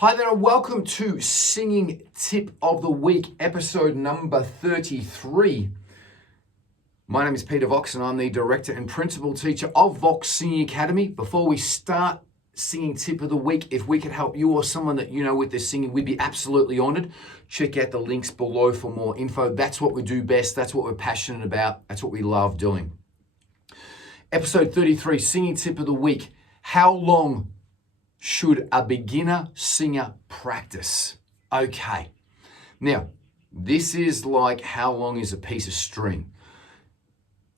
Hi there and welcome to Singing Tip of the Week, episode number 33. My name is Peter Vox and I'm the Director and Principal Teacher of Vox Singing Academy. Before we start Singing Tip of the Week, if we could help you or someone that you know with their singing, we'd be absolutely honored. Check out the links below for more info. That's what we do best. That's what we're passionate about. That's what we love doing. Episode 33, Singing Tip of the Week. How long should a beginner singer practice? Okay. Now, this is like how long is a piece of string?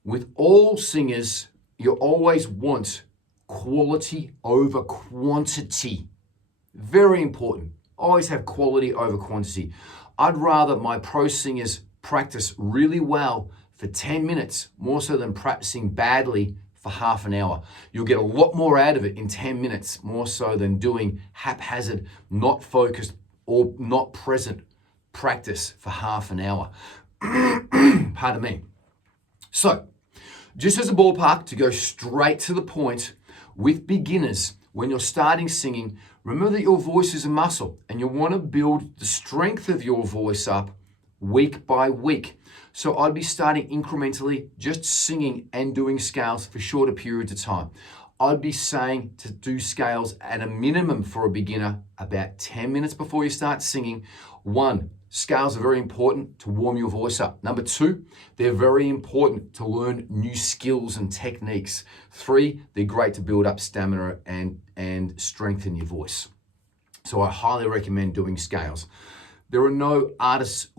With all singers, you always want quality over quantity. Very important. Always have quality over quantity. I'd rather my pro singers practice really well for 10 minutes, more so than practicing badly for half an hour. You'll get a lot more out of it in 10 minutes, more so than doing haphazard, not focused or not present practice for half an hour. Pardon me. So, just as a ballpark, to go straight to the point, with beginners, when you're starting singing, remember that your voice is a muscle and you want to build the strength of your voice up week by week. So I'd be starting incrementally, just singing and doing scales for shorter periods of time. I'd be saying to do scales at a minimum for a beginner about 10 minutes before you start singing. 1, scales are very important to warm your voice up. Number 2, they're very important to learn new skills and techniques. 3, they're great to build up stamina and strengthen your voice. So I highly recommend doing scales. There are no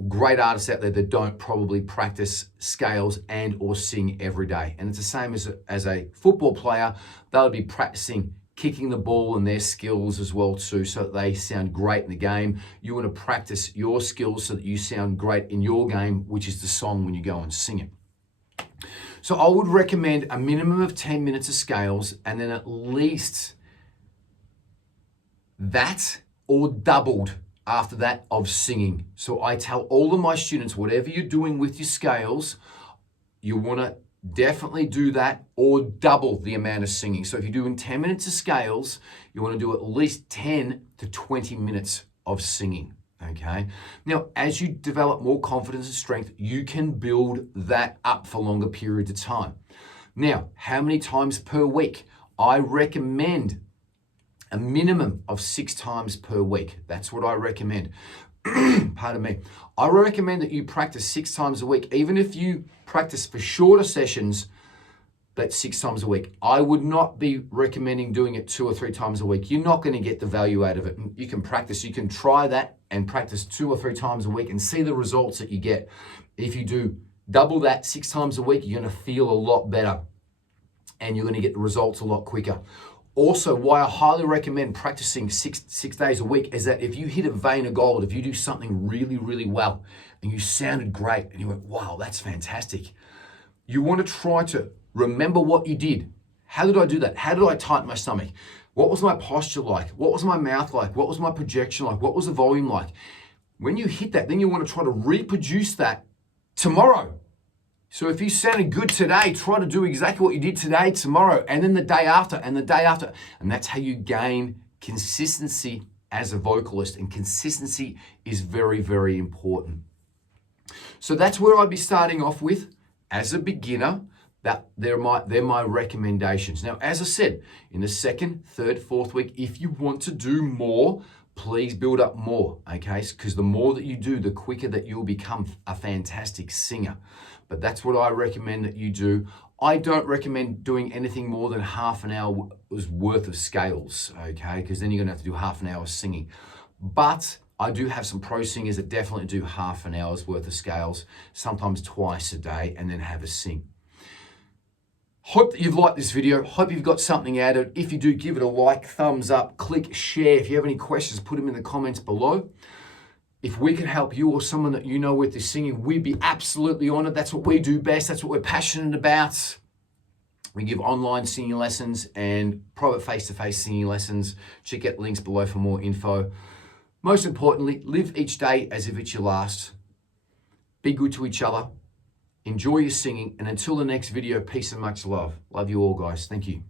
great artists out there that don't probably practice scales and or sing every day. And it's the same as a football player. They'll be practicing kicking the ball and their skills as well too, so that they sound great in the game. You want to practice your skills so that you sound great in your game, which is the song when you go and sing it. So I would recommend a minimum of 10 minutes of scales and then at least that or doubled after that of singing. So I tell all of my students, whatever you're doing with your scales, you want to definitely do that or double the amount of singing. So if you're doing 10 minutes of scales, you want to do at least 10 to 20 minutes of singing. Okay. Now, as you develop more confidence and strength, you can build that up for longer periods of time. Now, how many times per week? I recommend a minimum of 6 times per week. That's what I recommend. Pardon me. I recommend that you practice 6 times a week. Even if you practice for shorter sessions, that's 6 times a week. I would not be recommending doing it 2 or 3 times a week. You're not going to get the value out of it. You can practice. You can try that and practice 2 or 3 times a week and see the results that you get. If you do double that 6 times a week, you're going to feel a lot better and you're going to get the results a lot quicker. Also, why I highly recommend practicing six days a week is that if you hit a vein of gold, if you do something really, really well and you sounded great and you went, wow, that's fantastic. You want to try to remember what you did. How did I do that? How did I tighten my stomach? What was my posture like? What was my mouth like? What was my projection like? What was the volume like? When you hit that, then you want to try to reproduce that tomorrow. So if you sounded good today, try to do exactly what you did today, tomorrow, and then the day after, and the day after. And that's how you gain consistency as a vocalist. And consistency is very, very important. So that's where I'd be starting off with as a beginner. They're my recommendations. Now, as I said, in the 2nd, 3rd, 4th week, if you want to do more, please build up more, okay? Because the more that you do, the quicker that you'll become a fantastic singer. But that's what I recommend that you do. I don't recommend doing anything more than half an hour's worth of scales, okay? Because then you're gonna have to do half an hour singing. But I do have some pro singers that definitely do half an hour's worth of scales, sometimes twice a day, and then have a sing. Hope that you've liked this video. Hope you've got something out of it. If you do, give it a like, thumbs up, click share. If you have any questions, put them in the comments below. If we can help you or someone that you know with the singing, we'd be absolutely honored. That's what we do best. That's what we're passionate about. We give online singing lessons and private face-to-face singing lessons. Check out the links below for more info. Most importantly, live each day as if it's your last. Be good to each other. Enjoy your singing. And until the next video, peace and much love. Love you all, guys. Thank you.